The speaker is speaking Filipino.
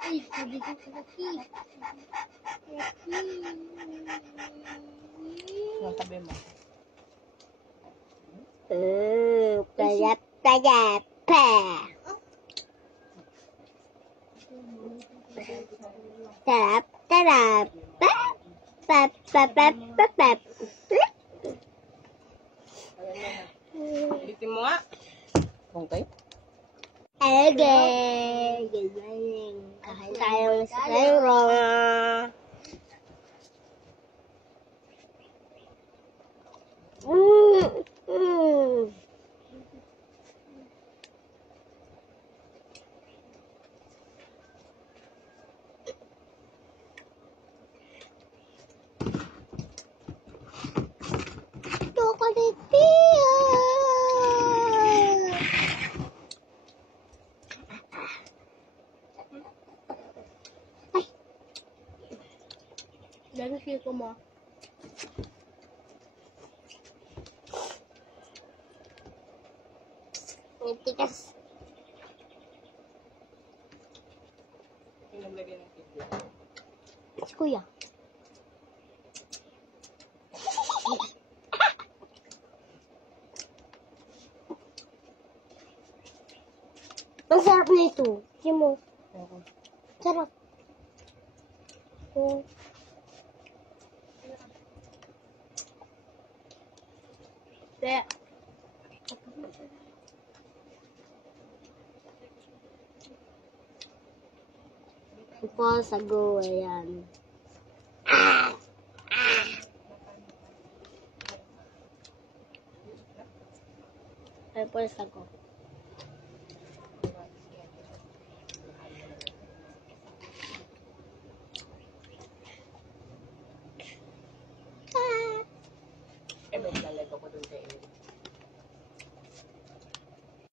Ay, sabi ko sa Rocky. Ano sabi mo? Sarap, sarap, pa. Sarap, sarap, pa. Pap, pap, pap, pap, pap. Bitin mo nga. Okay. Okay, good morning. Kain tayo sa Cairo. Dami siya ko mo. Tikas. Yung naglagay ng pizza. Si Kuya. Ang sarap na ito. Tingnan mo. Sarap. Oh. Te. Ito sago, ayan. Ay, po sago.